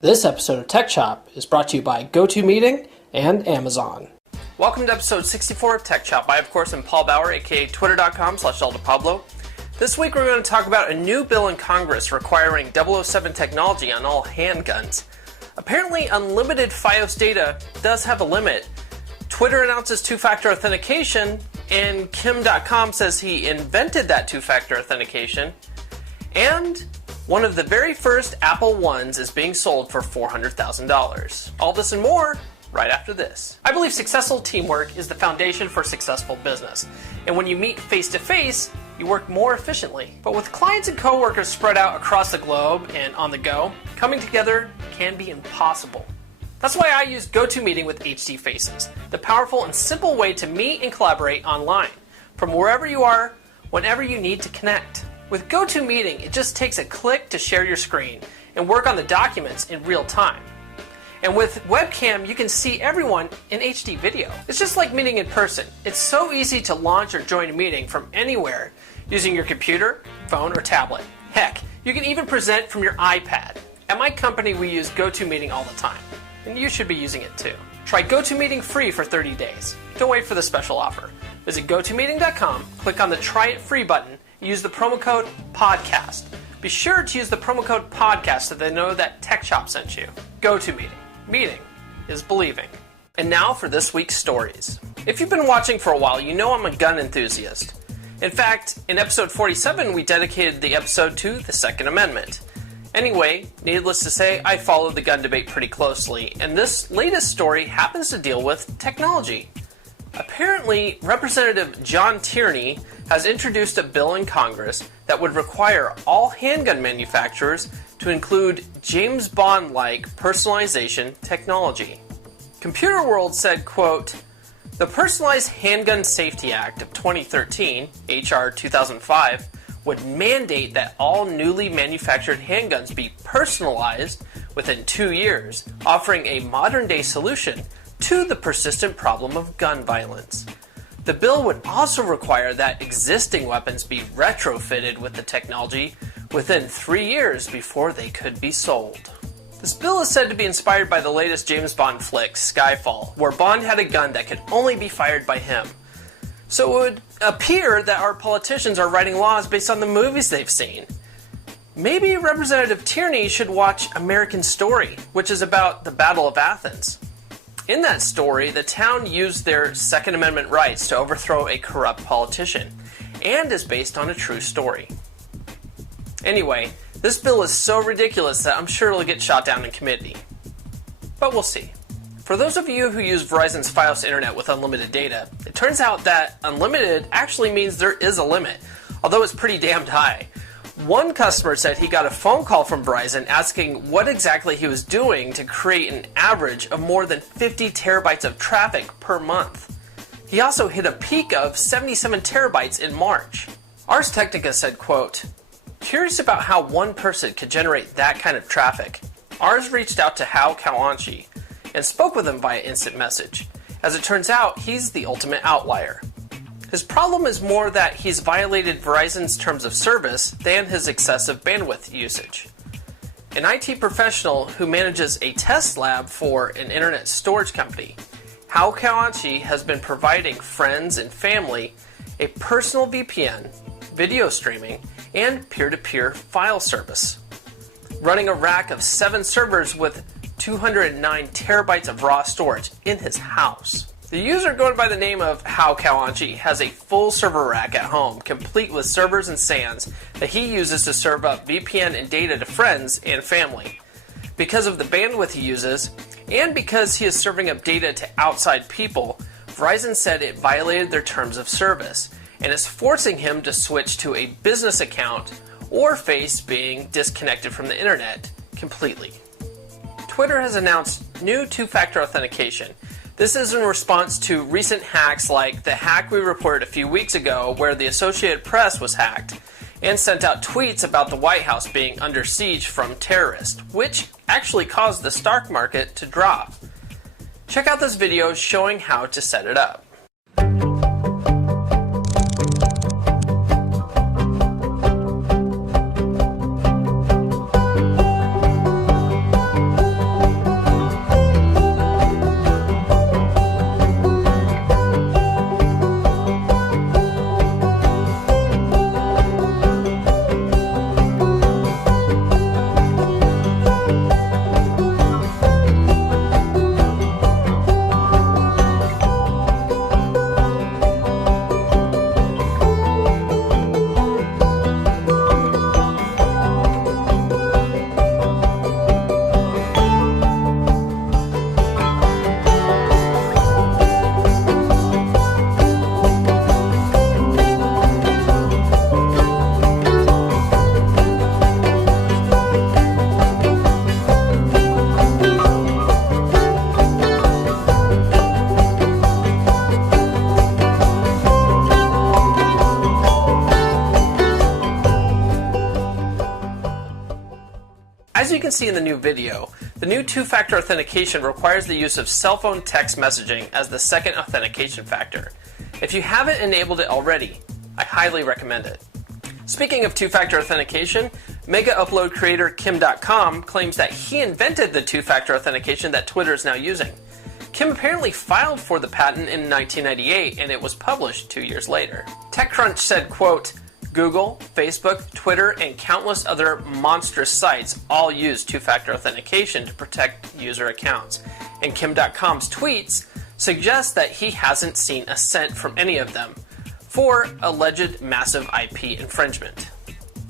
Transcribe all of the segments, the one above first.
This episode of Tech Chop is brought to you by GoToMeeting and Amazon. Welcome to episode 64 of Tech Chop. I, of course, am Paul Bauer, aka twitter.com/AldoPablo. This week we're going to talk about a new bill in Congress requiring 007 technology on all handguns. Apparently, unlimited FiOS data does have a limit. Twitter announces two-factor authentication, and Kim.com says he invented that two-factor authentication. And one of the very first Apple Ones is being sold for $400,000. All this and more right after this. I believe successful teamwork is the foundation for successful business. And when you meet face to face, you work more efficiently. But with clients and coworkers spread out across the globe and on the go, coming together can be impossible. That's why I use GoToMeeting with HD Faces, the powerful and simple way to meet and collaborate online, from wherever you are, whenever you need to connect. With GoToMeeting, it just takes a click to share your screen and work on the documents in real time. And with webcam, you can see everyone in HD video. It's just like meeting in person. It's so easy to launch or join a meeting from anywhere using your computer, phone, or tablet. Heck, you can even present from your iPad. At my company, we use GoToMeeting all the time, and you should be using it too. Try GoToMeeting free for 30 days. Don't wait for the special offer. Visit GoToMeeting.com, click on the Try It Free button, use the promo code PODCAST. Be sure to use the promo code PODCAST so they know that Tech Chop sent you. GoToMeeting. Meeting is believing. And now for this week's stories. If you've been watching for a while, you know I'm a gun enthusiast. In fact, in episode 47, we dedicated the episode to the Second Amendment. Anyway, needless to say, I followed the gun debate pretty closely, and this latest story happens to deal with technology. Apparently, Representative John Tierney has introduced a bill in Congress that would require all handgun manufacturers to include James Bond-like personalization technology. Computer World said, quote, "The Personalized Handgun Safety Act of 2013, H.R. 2005, would mandate that all newly manufactured handguns be personalized within 2 years, offering a modern-day solution to the persistent problem of gun violence. The bill would also require that existing weapons be retrofitted with the technology within 3 years before they could be sold." This bill is said to be inspired by the latest James Bond flick, Skyfall, where Bond had a gun that could only be fired by him. So it would appear that our politicians are writing laws based on the movies they've seen. Maybe Representative Tierney should watch American Story, which is about the Battle of Athens. In that story, the town used their Second Amendment rights to overthrow a corrupt politician, and is based on a true story. Anyway, this bill is so ridiculous that I'm sure it'll get shot down in committee. But we'll see. For those of you who use Verizon's FiOS internet with unlimited data, it turns out that unlimited actually means there is a limit, although it's pretty damned high. One customer said he got a phone call from Verizon asking what exactly he was doing to create an average of more than 50 terabytes of traffic per month. He also hit a peak of 77 terabytes in March. Ars Technica said, quote, "Curious about how one person could generate that kind of traffic. Ars reached out to Hal Kalanchi and spoke with him via instant message. As it turns out, he's the ultimate outlier. His problem is more that he's violated Verizon's terms of service than his excessive bandwidth usage." An IT professional who manages a test lab for an internet storage company, Hal Kalanchi has been providing friends and family a personal VPN, video streaming, and peer-to-peer file service, running a rack of 7 servers with 209 terabytes of raw storage in his house. The user going by the name of Hal Kalanchi has a full server rack at home, complete with servers and SANs that he uses to serve up VPN and data to friends and family. Because of the bandwidth he uses, and because he is serving up data to outside people, Verizon said it violated their terms of service, and is forcing him to switch to a business account or face being disconnected from the internet completely. Twitter has announced new two-factor authentication. This is in response to recent hacks like the hack we reported a few weeks ago where the Associated Press was hacked and sent out tweets about the White House being under siege from terrorists, which actually caused the stock market to drop. Check out this video showing how to set it up. As you can see in the new video, the new two-factor authentication requires the use of cell phone text messaging as the second authentication factor. If you haven't enabled it already, I highly recommend it. Speaking of two-factor authentication, Megaupload creator Dotcom claims that he invented the two-factor authentication that Twitter is now using. Kim apparently filed for the patent in 1998 and it was published 2 years later. TechCrunch said, quote, Google, Facebook, Twitter, and countless other monstrous sites all use two-factor authentication to protect user accounts, and Kim.com's tweets suggest that he hasn't seen a cent from any of them for alleged massive IP infringement.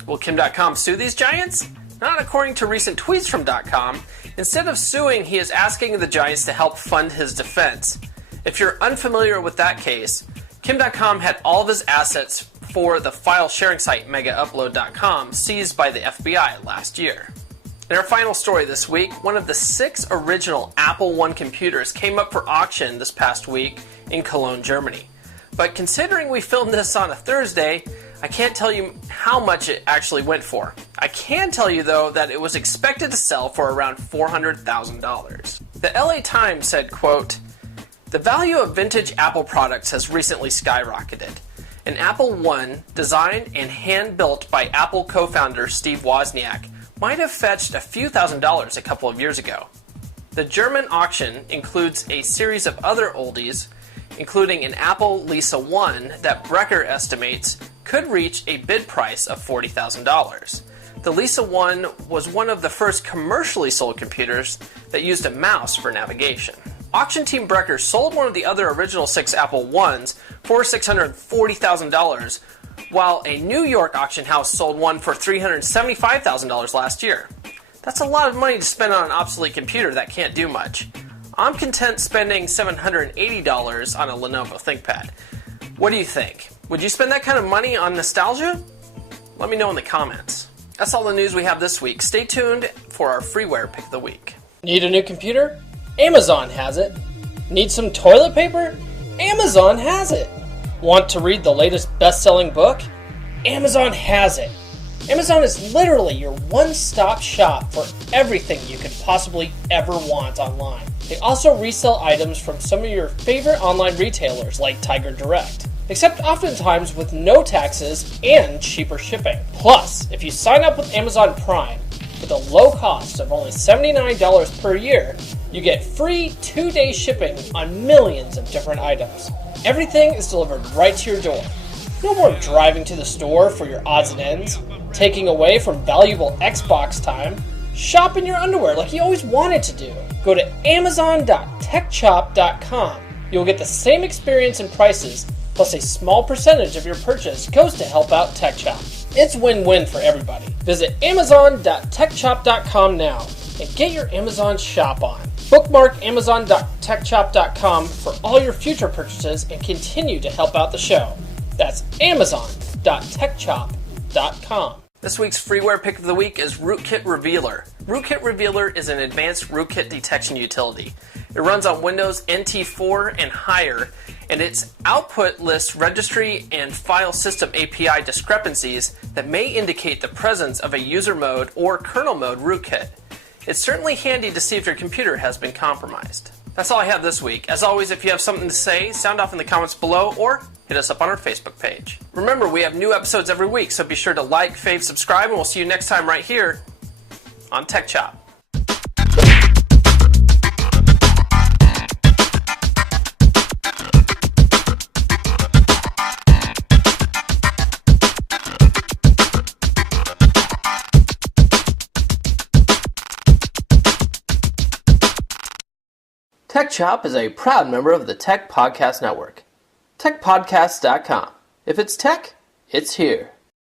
Will Kim.com sue these giants? Not according to recent tweets from Dotcom. Instead of suing, he is asking the giants to help fund his defense. If you're unfamiliar with that case, Kim.com had all of his assets for the file sharing site Megaupload.com seized by the FBI last year. In our final story this week, one of the 6 original Apple I computers came up for auction this past week in Cologne, Germany. But considering we filmed this on a Thursday, I can't tell you how much it actually went for. I can tell you though that it was expected to sell for around $400,000. The LA Times said, quote, the value of vintage Apple products has recently skyrocketed. An Apple I, designed and hand-built by Apple co-founder Steve Wozniak, might have fetched a few $1,000s a couple of years ago. The German auction includes a series of other oldies, including an Apple Lisa 1 that Brecker estimates could reach a bid price of $40,000. The Lisa 1 was one of the first commercially sold computers that used a mouse for navigation. Auction team Brecker sold one of the other original 6 Apple I's for $640,000, while a New York auction house sold one for $375,000 last year. That's a lot of money to spend on an obsolete computer that can't do much. I'm content spending $780 on a Lenovo ThinkPad. What do you think? Would you spend that kind of money on nostalgia? Let me know in the comments. That's all the news we have this week. Stay tuned for our freeware pick of the week. Need a new computer? Amazon has it. Need some toilet paper? Amazon has it. Want to read the latest best-selling book? Amazon has it. Amazon is literally your one-stop shop for everything you could possibly ever want online. They also resell items from some of your favorite online retailers like Tiger Direct, except oftentimes with no taxes and cheaper shipping. Plus, if you sign up with Amazon Prime with a low cost of only $79 per year, you get free 2-day shipping on millions of different items. Everything is delivered right to your door. No more driving to the store for your odds and ends, taking away from valuable Xbox time. Shop in your underwear like you always wanted to do. Go to amazon.techchop.com. You'll get the same experience and prices, plus a small percentage of your purchase goes to help out TechChop. It's win-win for everybody. Visit amazon.techchop.com now and get your Amazon shop on. Bookmark amazon.techchop.com for all your future purchases and continue to help out the show. That's amazon.techchop.com. This week's freeware pick of the week is Rootkit Revealer. Rootkit Revealer is an advanced rootkit detection utility. It runs on Windows NT4 and higher, and its output lists registry and file system API discrepancies that may indicate the presence of a user mode or kernel mode rootkit. It's certainly handy to see if your computer has been compromised. That's all I have this week. As always, if you have something to say, sound off in the comments below or hit us up on our Facebook page. Remember, we have new episodes every week, so be sure to like, fave, subscribe, and we'll see you next time right here on Tech Chop. Tech Chop is a proud member of the Tech Podcast Network. TechPodcasts.com. If it's tech, it's here.